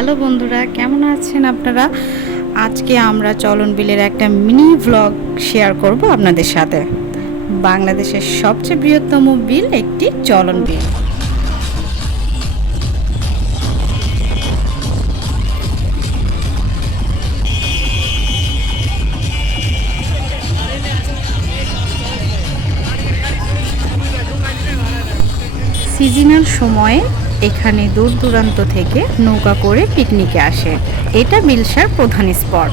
Hello বন্ধুরা, কেমন আছেন আপনারা? আজকে আমরা চলন বিলের একটা মিনি ভ্লগ শেয়ার করব আপনাদের সাথে। বাংলাদেশের সবচেয়ে বৃহত্তম বিল একটি চলন বিল। সিজনাল সময়ে এখানে দূর দূরান্ত থেকে নৌকা করে পিকনিকে আসে। এটা বিলসার প্রধান স্পট।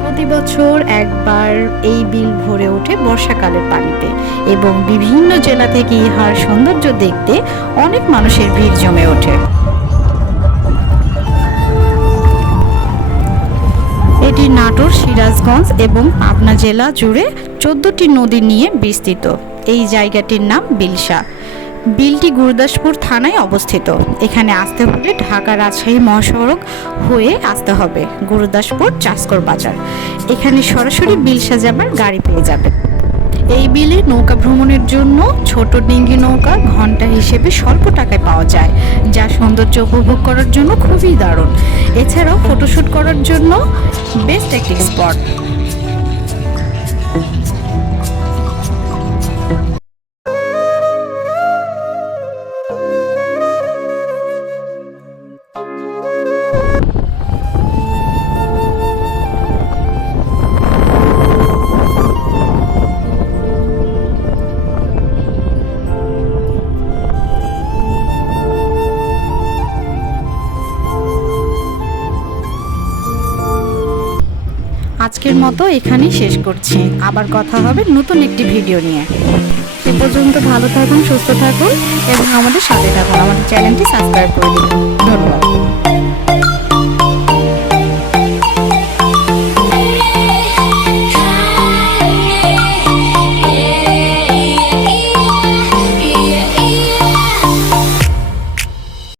প্রতি বছর একবার এই বিল ভরে ওঠে বর্ষাকালের পানিতে এবং বিভিন্ন জেলা থেকে ইহার সৌন্দর্য দেখতে অনেক মানুষের ভিড় জমে ওঠে। এটি নাটোর সিরাজগঞ্জ এবং পাবনা জেলা জুড়ে চোদ্দটি নদী নিয়ে বিস্তৃত। এই জায়গাটির নাম বিলসা। বিলটি গুরুদাসপুর থানায় অবস্থিত। এখানে আসতে হলে ঢাকা রাজশাহী মহাসড়ক হয়ে আসতে হবে। গুরুদাসপুর চাষকর বাজার। এখানে সরাসরি বিলসা যাবার গাড়ি পেয়ে যাবে এই বিলে নৌকা ভ্রমণের জন্য ছোট ডিঙ্গি নৌকা ঘণ্টা হিসেবে স্বল্প টাকায় পাওয়া যায়, যা সৌন্দর্য উপভোগ করার জন্য খুবই দারুণ। এছাড়াও ফটোশ্যুট করার জন্য বেস্ট একটি স্পট আজকের মতো এখানেই শেষ করছি। আবার কথা হবে নতুন একটি ভিডিও নিয়ে। সে পর্যন্ত ভালো থাকুন, সুস্থ থাকুন এবং আমাদের সাথে থাকুন। আমাদের চ্যানেলটি সাবস্ক্রাইব করে দিন। ধন্যবাদ।